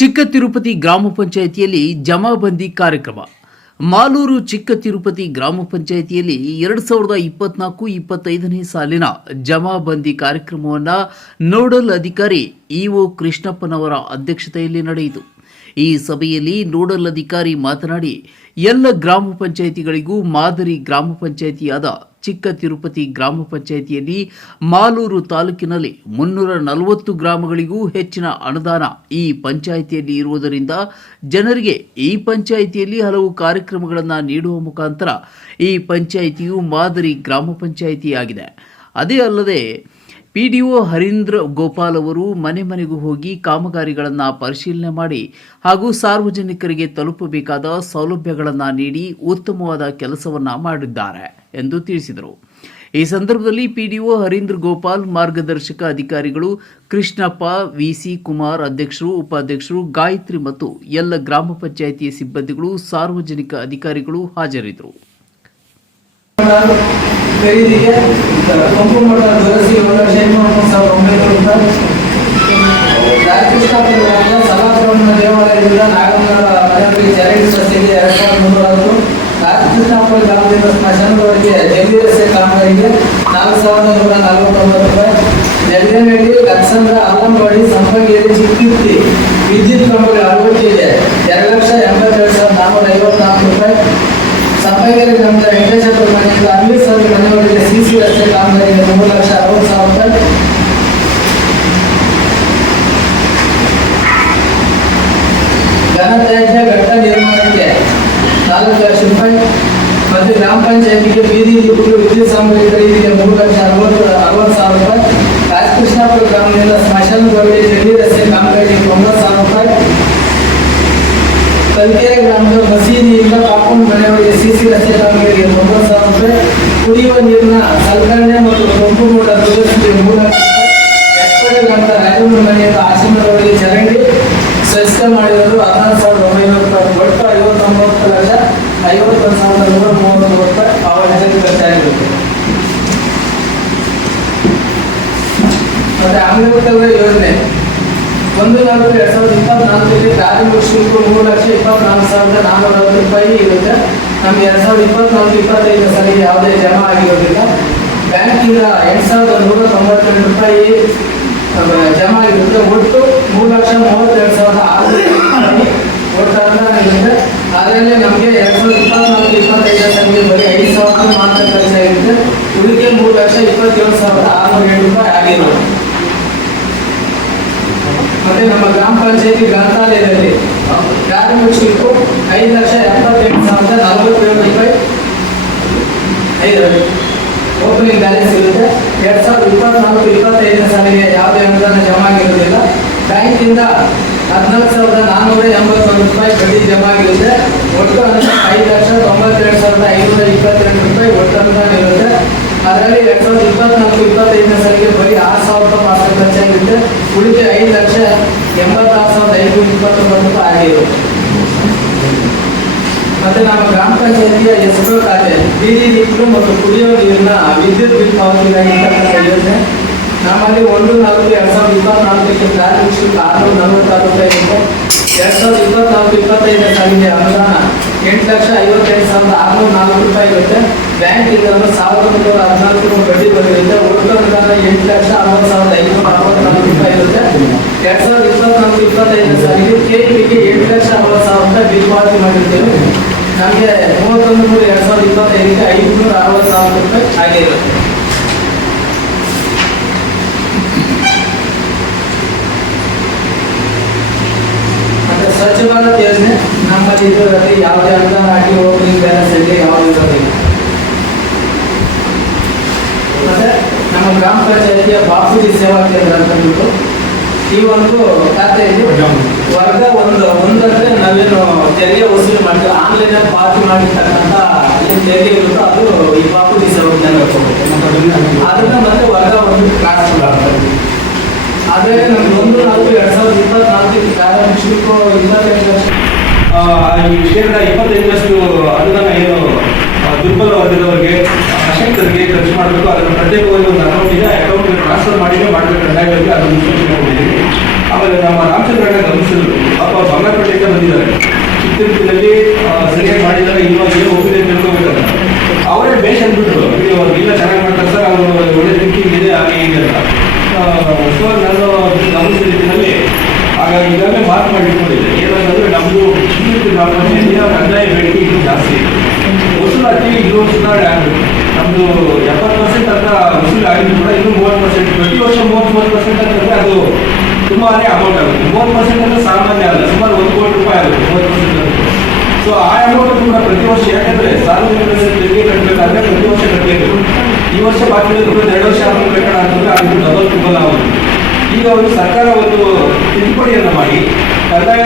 ಚಿಕ್ಕ ತಿರುಪತಿ ಗ್ರಾಮ ಪಂಚಾಯಿತಿಯಲ್ಲಿ ಜಮಾಬಂದಿ ಕಾರ್ಯಕ್ರಮ. ಮಾಲೂರು ಚಿಕ್ಕ ತಿರುಪತಿ ಗ್ರಾಮ ಪಂಚಾಯಿತಿಯಲ್ಲಿ ಎರಡು ಸಾವಿರದ ಇಪ್ಪತ್ನಾಲ್ಕು ಇಪ್ಪತ್ತೈದನೇ ಸಾಲಿನ ಜಮಾಬಂದಿ ಕಾರ್ಯಕ್ರಮವನ್ನು ನೋಡಲ್ ಅಧಿಕಾರಿ ಇಒ ಕೃಷ್ಣಪ್ಪನವರ ಅಧ್ಯಕ್ಷತೆಯಲ್ಲಿ ನಡೆಯಿತು. ಈ ಸಭೆಯಲ್ಲಿ ನೋಡಲ್ ಅಧಿಕಾರಿ ಮಾತನಾಡಿ, ಎಲ್ಲ ಗ್ರಾಮ ಪಂಚಾಯಿತಿಗಳಿಗೂ ಮಾದರಿ ಗ್ರಾಮ ಪಂಚಾಯಿತಿಯಾದ ಚಿಕ್ಕ ತಿರುಪತಿ ಗ್ರಾಮ ಪಂಚಾಯಿತಿಯಲ್ಲಿ ಮಾಲೂರು ತಾಲೂಕಿನಲ್ಲಿ ಮುನ್ನೂರ ನಲವತ್ತು ಗ್ರಾಮಗಳಿಗೂ ಹೆಚ್ಚಿನ ಅನುದಾನ ಈ ಪಂಚಾಯಿತಿಯಲ್ಲಿ ಇರುವುದರಿಂದ ಜನರಿಗೆ ಈ ಪಂಚಾಯಿತಿಯಲ್ಲಿ ಹಲವು ಕಾರ್ಯಕ್ರಮಗಳನ್ನು ನೀಡುವ ಮುಖಾಂತರ ಈ ಪಂಚಾಯಿತಿಯು ಮಾದರಿ ಗ್ರಾಮ ಪಂಚಾಯಿತಿಯಾಗಿದೆ. ಅದೇ ಅಲ್ಲದೆ ಪಿಡಿಒ ಹರೀಂದ್ರ ಗೋಪಾಲ್ ಅವರು ಮನೆ ಮನೆಗೂ ಹೋಗಿ ಕಾಮಗಾರಿಗಳನ್ನು ಪರಿಶೀಲನೆ ಮಾಡಿ ಹಾಗೂ ಸಾರ್ವಜನಿಕರಿಗೆ ತಲುಪಬೇಕಾದ ಸೌಲಭ್ಯಗಳನ್ನು ನೀಡಿ ಉತ್ತಮವಾದ ಕೆಲಸವನ್ನು ಮಾಡಿದ್ದಾರೆ ಎಂದು ತಿಳಿಸಿದರು. ಈ ಸಂದರ್ಭದಲ್ಲಿ ಪಿಡಿಒ ಹರೀಂದ್ರ ಗೋಪಾಲ್ ಮಾರ್ಗದರ್ಶಕ ಅಧಿಕಾರಿಗಳು ಕೃಷ್ಣಪ್ಪ, ವಿಸಿ ಕುಮಾರ್ ಅಧ್ಯಕ್ಷರು, ಉಪಾಧ್ಯಕ್ಷರು, ಗಾಯತ್ರಿ ಮತ್ತು ಎಲ್ಲ ಗ್ರಾಮ ಪಂಚಾಯಿತಿಯ ಸಿಬ್ಬಂದಿಗಳು, ಸಾರ್ವಜನಿಕ ಅಧಿಕಾರಿಗಳು ಹಾಜರಿದ್ದರು. ಖರೀದಿಗೆ ಕೊಂಕು ಮಠ ದೊರಸಿ ಲಕ್ಷ ಎಂಬತ್ತು ಸಾವಿರದ ಒಂಬೈನೂರಿಂದ ಗ್ರಾಮದ ಸಲಾಪುರಮ್ಮ ದೇವಾಲಯದಿಂದ ನಾಗಮ್ಮನ ಮನೆಯವರಿಗೆ ಚರಂಡಿ ಸಸ್ಯಕ್ಕೆ ಎರಡು ಸಾವಿರದ ಮುನ್ನೂರ ರಾಜಕೃಷ್ಣಾಪುರ ಗ್ರಾಮದಿಂದ ಸ್ಮಶಾನದವರೆಗೆ ಜಲ್ದಿ ರಸ್ತೆ ಕಾಮಗಾರಿಗೆ ನಾಲ್ಕು ಸಾವಿರದ ನೂರ ನಲವತ್ತೊಂಬತ್ತು ರೂಪಾಯಿ. ನೆಲ್ಲೆನಹಳ್ಳಿ ಲಕ್ಷಂದ್ರ ಅಲ್ಲಂಬಾಡಿ ಸಂಪಗೇರಿ ಚಿಕ್ಕಿ ವಿದ್ಯುತ್ ಕಂಪನಿ ಅಳವಡಿಕೆ ಎರಡು ಲಕ್ಷ ಎಂಬತ್ತೆರಡು ಸಾವಿರದ ನಾನ್ನೂರ ಐವತ್ನಾಲ್ಕು ರೂಪಾಯಿ. ಸಂಪಂಗೇರಿ ಗ್ರಾಮದ ವೆಂಕಟೇಶ್ವರ ಮನೆಯಿಂದ ಅಮೃತಸರ ಮನೆಯವರಿಗೆ ಸಿಸಿ ರಸ್ತೆ ಕಾಮಗಾರಿಗೆ ಮೂರು ಲಕ್ಷ ಅರವತ್ತು ಸಾವಿರ ರೂಪಾಯಿ ಘನತ್ಯಾಜ್ಯ ಘಟ್ಟ ನಿರ್ಮಾಣಕ್ಕೆ ನಾಲ್ಕು ಲಕ್ಷ ರೂಪಾಯಿ ಮತ್ತು ಗ್ರಾಮ ಪಂಚಾಯತಿಗೆ ಬೀದಿ ದೀಪಗಳು ವಿದ್ಯುತ್ ಸಾಮಗ್ರಿ ಖರೀದಿಗೆ ಮೂರು ಲಕ್ಷ ಅರವತ್ತು ಅರವತ್ತು ಸಾವಿರ ರೂಪಾಯಿ ರಾಜಕೃಷ್ಣಪುರ ಗ್ರಾಮದಿಂದ ಸ್ಮಶಾನದವರೆಗೆ ಜಲ್ಲಿ ರಸ್ತೆ ಕಾಮಗಾರಿಗೆ ಒಂಬತ್ತು ಸಾವಿರ ರೂಪಾಯಿ ಕಲ್ಕೆರೆ ಗ್ರಾಮದ ಮಸೀದಿಯಿಂದ ಕಾಪೌಂಡ್ ಮನೆಯವರಿಗೆ ಸಿಸಿ ರಸ್ತೆ ಕಾಮಗಾರಿಗೆ ಒಂಬತ್ತು ಸಾವಿರ ರೂಪಾಯಿ ಕುಡಿಯುವ ನೀರಿನ ಸಲಕರಣೆ ಮತ್ತು ಪಂಪು ಕೂಡ ದುರಸ್ತಿಗೆ ಮೂಲಕ ಗ್ರಾಮದ ರಾಜಮೂಲ ಮನೆಯಿಂದ ಆಶ್ರಮದವರೆಗೆ ಚರಂಡಿ ಸ್ವಚ್ಛ ಮಾಡಿದರು ಹದಿನಾರು ಸಾವಿರದ ಒಂಬೈನೂರ ಒಟ್ಟು ಐವತ್ತೊಂಬತ್ತು ಲಕ್ಷ, ಐವತ್ತೊಂದು ಸಾವಿರದ ನೂರ ಮೂವತ್ತು ರೂಪಾಯಿ ಅವರ ಹೆಸರಿಗೆ ಖರ್ಚಾಗಿರುತ್ತೆ ಮತ್ತೆ ಅಂಗವಿಕಲರ ಯೋಜನೆ. ಒಂದು ನಾಲ್ಕು ಎರಡ್ ಸಾವಿರದ ಇಪ್ಪತ್ನಾಲ್ಕರಲ್ಲಿ ಪ್ರಾರಂಭಿಕ ಶುಲ್ಕ ಮೂರು ಲಕ್ಷ ಇಪ್ಪತ್ನಾಲ್ಕು ಸಾವಿರದ ನಾನ್ನೂರ ರೂಪಾಯಿ ಇರುತ್ತೆ. ನಮ್ಗೆ ಎರಡ್ ಸಾವಿರದ ಇಪ್ಪತ್ನಾಲ್ಕು, ಇಪ್ಪತ್ತೈದು ಸಲಿಗೆ ಯಾವುದೇ ಜಮಾ ಆಗಿರೋದಿಲ್ಲ. ಬ್ಯಾಂಕಿಂದ ಎಂಟು ಸಾವಿರದ ನೂರ ತೊಂಬತ್ತೆರಡು ರೂಪಾಯಿ ಜಮಾ ಆಗಿರುತ್ತೆ. ಒಟ್ಟು ಮೂರು ಲಕ್ಷ ಮೂವತ್ತೆರಡು ಸಾವಿರದ ಆರು ಒಟ್ಟು ಇರುತ್ತೆ ಅದರಲ್ಲಿ ನಮಗೆ ಎರಡ್ ಸಾವಿರದ ಇಪ್ಪತ್ನಾಲ್ಕು, ಇಪ್ಪತ್ತೈದು ಸಲಿಗೆ ಬರೀ ಐದು ಸಾವಿರ ಮಾತ್ರ ಖರ್ಚಾಗಿರುತ್ತೆ. ಉಳಿಕೆ ಮೂರು ಲಕ್ಷ ಇಪ್ಪತ್ತೇಳು ಸಾವಿರದ ಆರುನೂರ ಏಳು ರೂಪಾಯಿ ಆಗಿರೋದು. ಮತ್ತೆ ನಮ್ಮ ಗ್ರಾಮ ಪಂಚಾಯತಿ ಗ್ರಂಥಾಲಯದಲ್ಲಿ ಶುಲ್ಕ ಐದು ಲಕ್ಷ ಎಪ್ಪತ್ತೆಂಟು ಸಾವಿರದ ನಲವತ್ತೇಳು ರೂಪಾಯಿ ಐದು ಓಪನಿಂಗ್ ಬ್ಯಾಲೆನ್ಸ್ ಇರುತ್ತೆ ಎರಡ್ ಸಾವಿರದ ಇಪ್ಪತ್ನಾಲ್ಕು, ಇಪ್ಪತ್ತೈದನೇ ಸಾಲಿಗೆ ಯಾವುದೇ ಅನುದಾನ ಜಮಾ ಆಗಿರೋದಿಲ್ಲ. ಬ್ಯಾಂಕಿಂದ ಹದಿನಾಲ್ಕು ಸಾವಿರದ ನಾನ್ನೂರ ಎಂಬತ್ತೊಂದು ರೂಪಾಯಿ ಬಡ್ಡಿ ಜಮಾ ಆಗಿರುತ್ತೆ. ಒಟ್ಟು ಅನುದಾನ ಐದು ಲಕ್ಷ ತೊಂಬತ್ತೆರಡು ಸಾವಿರದ ಐನೂರ ಇಪ್ಪತ್ತೆರಡು ರೂಪಾಯಿ ಒಟ್ಟು ಅನುದಾನ ಇರುತ್ತೆ. ಅದರಲ್ಲಿ ಎರಡ್ ಸಾವಿರದ ಇಪ್ಪತ್ನಾಲ್ಕು, ಇಪ್ಪತ್ತೈದನೇ ಸಾಲಿಗೆ ಬರೀ ಆರು ಸಾವಿರ ರೂಪಾಯಿ ಮಾತ್ರ ಖರ್ಚಾಗಿರುತ್ತೆ. ಉಳಿಕೆ ಐದು ಇಪ್ಪತ್ತೊಂಬತ್ತು ಆಗಿರುತ್ತೆ ಮತ್ತೆ ನಮ್ಮ ಗ್ರಾಮ ಪಂಚಾಯತಿಯ ಎಸ್ರೋ ಖಾತೆ ಬೀದಿ ನೀರು ಮತ್ತು ಕುಡಿಯುವ ನೀರಿನ ವಿದ್ಯುತ್ ಬಿಲ್ ಪಾವತಿಗಾಗಿ ಯೋಜನೆ. ನಮ್ಮಲ್ಲಿ ಒಂದು ನಾಲ್ಕು ಎರಡು ಸಾವಿರದ ಇಪ್ಪತ್ನಾಲ್ಕಕ್ಕೆ ಪ್ರಾರಂಭಿಕ ಶುಲ್ಕ ಆರುನೂರ ನಲವತ್ತಾರು ರೂಪಾಯಿ ಇದೆ ಎರಡು ಸಾವಿರದ ಇಪ್ಪತ್ನಾಲ್ಕು ಇಪ್ಪತ್ತೈದನೇ ಸಾಲಿಗೆ ಅನುದಾನ ಎಂಟು ಲಕ್ಷ ಐವತ್ತೈದು ಸಾವಿರದ ಆರುನೂರ ನಾಲ್ಕು ರೂಪಾಯಿ ಇರುತ್ತೆ. ಬ್ಯಾಂಕ್ ಇಂದ ಸಾವಿರದ ಒಂಬೈನೂರ ಹದಿನಾಲ್ಕು ಬಡ್ಡಿ ಬಂದಿರುತ್ತೆ. ಒಟ್ಟು ಅನುದಾನ ಎಂಟು ಲಕ್ಷ ಅರವತ್ತು ಸಾವಿರದ ಐನೂರ ಅರವತ್ನಾಲ್ಕು ರೂಪಾಯಿ ಇರುತ್ತೆ. ಎರಡ್ ಸಾವಿರದ ಇಪ್ಪತ್ನಾಲ್ಕು ಇಪ್ಪತ್ತೈದು ಸಾಲಿಗೆ ಕೆಪಿಗೆ ಎಂಟು ಲಕ್ಷ ಅರವತ್ತು ಸಾವಿರ ರೂಪಾಯಿ ಬಿಲ್ ಪಾವತಿ ಮಾಡಿರ್ತೇವೆ. ನಮಗೆ ಮೂವತ್ತೊಂದು ಮೂರು ಎರಡ್ ಸಾವಿರದ ಇಪ್ಪತ್ತೈದಕ್ಕೆ ಐದುನೂರ ಅರವತ್ತು ಸಾವಿರ ರೂಪಾಯಿ ಆಗಿರುತ್ತೆ. ಮತ್ತೆ ಸ್ವಚ್ಛ ಭಾರತ್ ಯೋಜನೆ, ನಮ್ಮಲ್ಲಿ ಇದರಲ್ಲಿ ಯಾವುದೇ ಅನುದಾನ ಹಾಕಿ ಓಪನಿಂಗ್ ಬ್ಯಾಲೆನ್ಸ್ ಅಲ್ಲಿ ಯಾವುದು ಇರೋದಿಲ್ಲ ಮತ್ತೆ ನಮ್ಮ ಗ್ರಾಮ ಪಂಚಾಯತಿಯ ಬಾಪೂಜಿ ಸೇವಾ ಕೇಂದ್ರ ಅಂತ ಅಂದ್ಬಿಟ್ಟು ಈ ಒಂದು ಖಾತೆಯಲ್ಲಿ ವರ್ಗ ಒಂದು, ಒಂದಂದ್ರೆ ನಾವೇನು ತೆರಿಗೆ ವಸೂಲಿ ಮಾಡ್ತೀವಿ. ಆನ್ಲೈನ್ ಅಲ್ಲಿ ಪಾವತಿ ಮಾಡಿರ್ತಕ್ಕಂಥ ತೆರಿಗೆ ಇರುತ್ತೋ ಅದು ಈ ಬಾಪೂಜಿ ಸೇವಾ ಕೇಂದ್ರ ಅದನ್ನ ಮತ್ತೆ ವರ್ಗ ಒಂದು ಕ್ಲಾಸ್ ಆದರೆ ನಮ್ಗೆ ಒಂದು ನಾಲ್ಕು, ಎರಡ್ ಸಾವಿರದ ಇಪ್ಪತ್ನಾಲ್ಕು ಕಾರ್ಯ ಶುಲ್ಕ ಇಪ್ಪತ್ತೈದು ಲಕ್ಷ ಈ ಶೇಕಡ ಇಪ್ಪತ್ತೈದರಷ್ಟು ಅನುದಾನ ಏನು ದುರ್ಬಲ ವರ್ಗದವರಿಗೆ ಅಶಕ್ತರಿಗೆ ಖರ್ಚು ಮಾಡಬೇಕು. ಅದನ್ನು ಪ್ರತ್ಯೇಕವಾಗಿ ಒಂದು ಅಕೌಂಟಿಗೆ ಅಕೌಂಟ್ ಟ್ರಾನ್ಸ್ಫರ್ ಮಾಡಿದ್ರೆ ಮಾಡಬೇಕು ಹಾಗಾಗಿ ಅದನ್ನು ಸೂಚನೆ ಕೊಟ್ಟಿದ್ದೀವಿ ಆಮೇಲೆ ನಮ್ಮ ರಾಮಚಂದ್ರಣ್ಣ ಗಮನಿಸಿದ್ರು. ಅಪ್ಪ ಬಂಗಾರಪೇಟೆಯಿಂದ ಬಂದಿದ್ದಾರೆ. ಚಿತ್ರದುರ್ಗದಲ್ಲಿ ಸರಿಯಾಗಿ ಮಾಡಿದ್ದಾರೆ ಇನ್ನೂ ಏನು ಒಪ್ಪಿದೆ ತಿಳ್ಕೋಬೇಕಂತ ಅವರೇ ಬೇಷ್ ಅಂದ್ಬಿಟ್ರು. ಇಲ್ಲ, ಚೆನ್ನಾಗಿ ಮಾಡ್ತಾರೆ ಸರ್. ಅವರು ಒಳ್ಳೆ ಥಿಂಕಿಂಗ್ ಇದೆ, ಹಾಗೆ ಹೀಗೆ ಅಂತ. ಸೊ ನಾನು ಗಮನಿಸಿದ ರೀತಿಯಲ್ಲಿ ಆಗ ಈಗಾಗಲೇ ಮಾತು ಮಾಡಿಟ್ಕೊಂಡಿದ್ದೆ. ಏನಂತಂದ್ರೆ ನಮ್ಮದು ಚಿತ್ರದುರ್ಗ ಆಗಬೇಕು ನಮ್ಮದು ಎಪ್ಪತ್ತು ಪರ್ಸೆಂಟ್ ಅಂತ ವಸೂಲಿ ಆಗಿದ್ರು ಕೂಡ ಇನ್ನೂ ಮೂವತ್ತು ಪರ್ಸೆಂಟ್ ಪ್ರತಿ ವರ್ಷ ಮೂವತ್ತು ಪರ್ಸೆಂಟ್ ಅದು ತುಂಬಾನೇ ಅಮೌಂಟ್ ಆಗುತ್ತೆ. ಮೂವತ್ತು ಪರ್ಸೆಂಟ್ ಸಾಮಾನ್ಯ ಅಲ್ಲ, ಸುಮಾರು ಒಂದು ಕೋಟಿ ರೂಪಾಯಿ ಆಗುತ್ತೆ ಪರ್ಸೆಂಟ್ ಸೊ ಆ ಅಮೌಂಟ್ ಕೂಡ ಪ್ರತಿ ವರ್ಷ, ಯಾಕಂದ್ರೆ ಸಾರ್ವಜನಿಕ ತೆರಿಗೆ ಕಟ್ಟಬೇಕಾದ್ರೆ ಪ್ರತಿ ವರ್ಷ ಈ ವರ್ಷ ಬಾಕಿ ಇರೋದು ಎರಡು ವರ್ಷ ಆದ್ಮೇಲೆ ಅದು ಡಬಲ್ ಆಗುತ್ತೆ. ಈಗ ಸರ್ಕಾರ ಒಂದು ತಿದ್ದುಪಡಿಯನ್ನು ಮಾಡಿ ಕಂದಾಯ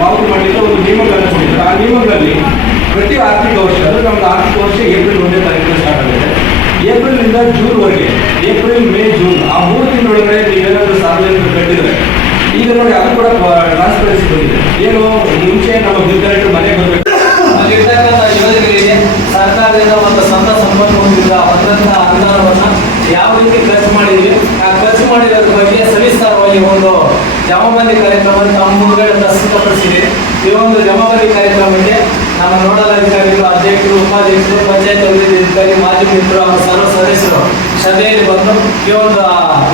ಪಾವತಿ ಮಾಡಲಿಕ್ಕೆ ಒಂದು ನಿಯಮಗಳನ್ನು ಕೊಟ್ಟಿದ್ದಾರೆ. ಆ ನಿಯಮಗಳಲ್ಲಿ ಪ್ರತಿ ಆರ್ಥಿಕ ವರ್ಷ, ಅದು ನಮ್ದು ಆರ್ಥಿಕ ವರ್ಷ ಏಪ್ರಿಲ್ ಒಂದನೇ ತಾರೀಕು ಸ್ಟಾರ್ಟ್ ಆಗುತ್ತೆ. ಏಪ್ರಿಲ್ನಿಂದ ಜೂನ್ವರೆಗೆ ಏಪ್ರಿಲ್, ಮೇ, ಜೂನ್, ಆ ಮೂರು ತಿಂಗಳೊಳಗಡೆ ನೀವೇನಾದರೂ ಸಾರ್ವಜನಿಕರು ಕಟ್ಟಿದ್ರೆ ಈಗ ನೋಡಿ, ಅದು ಕೂಡ ಟ್ರಾನ್ಸ್ಪರೆನ್ಸಿ ಬಂದಿದೆ. ಏನು, ಮುಂಚೆ ನಮ್ಮ ಕಲೆಕ್ಟರ್ ಮನೆಗೆ ಬರಬೇಕು. ಅಲ್ಲಿರ್ತಕ್ಕಂಥ ಯೋಜನೆಗಳಿಗೆ ಸರ್ಕಾರದಿಂದ ಒಂದು ಸ್ವಂತ ಸಂಪನ್ಮೂಲದಿಂದ ಬಂದಂತಹ ಅನುದಾನವನ್ನು ಯಾವ ರೀತಿ ಖರ್ಚು ಮಾಡಿದ್ವಿ, ಆ ಖರ್ಚು ಮಾಡಿರೋದ್ರ ಬಗ್ಗೆ ಸವಿಸ್ತಾರವಾಗಿ ಒಂದು ಜಮಾಬಂದಿ ಕಾರ್ಯಕ್ರಮ, ತಮ್ಮ ಮುಂದುಗಡೆ ಪ್ರಸ್ತುತಪಡಿಸಿದೆ ಈ ಒಂದು ಜಮಾಬಂದಿ ಕಾರ್ಯಕ್ರಮಕ್ಕೆ ನಮ್ಮ ನೋಡಲ್ ಅಧಿಕಾರಿಗಳು, ಅಧ್ಯಕ್ಷರು, ಉಪಾಧ್ಯಕ್ಷರು, ಪಂಚಾಯತ್ ಅಭಿವೃದ್ಧಿ ಅಧಿಕಾರಿ, ಮಾಜಿ ಮಿತ್ರರು ಅವರ ಸರ್ವ ಸದಸ್ಯರು ಸಭೆಯಲ್ಲಿ ಬಂದು ಈ ಒಂದು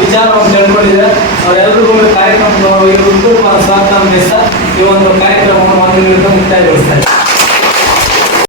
ವಿಚಾರವನ್ನು ತಿಳ್ಕೊಂಡಿದ್ದಾರೆ. ಅವರೆಲ್ಲರಿಗೂ ಕಾರ್ಯಕ್ರಮ ನಡೆಸ್ತಾ ಈ ಒಂದು ಕಾರ್ಯಕ್ರಮವನ್ನು ಮುಕ್ತಾಯಗೊಳಿಸ್ತಾರೆ.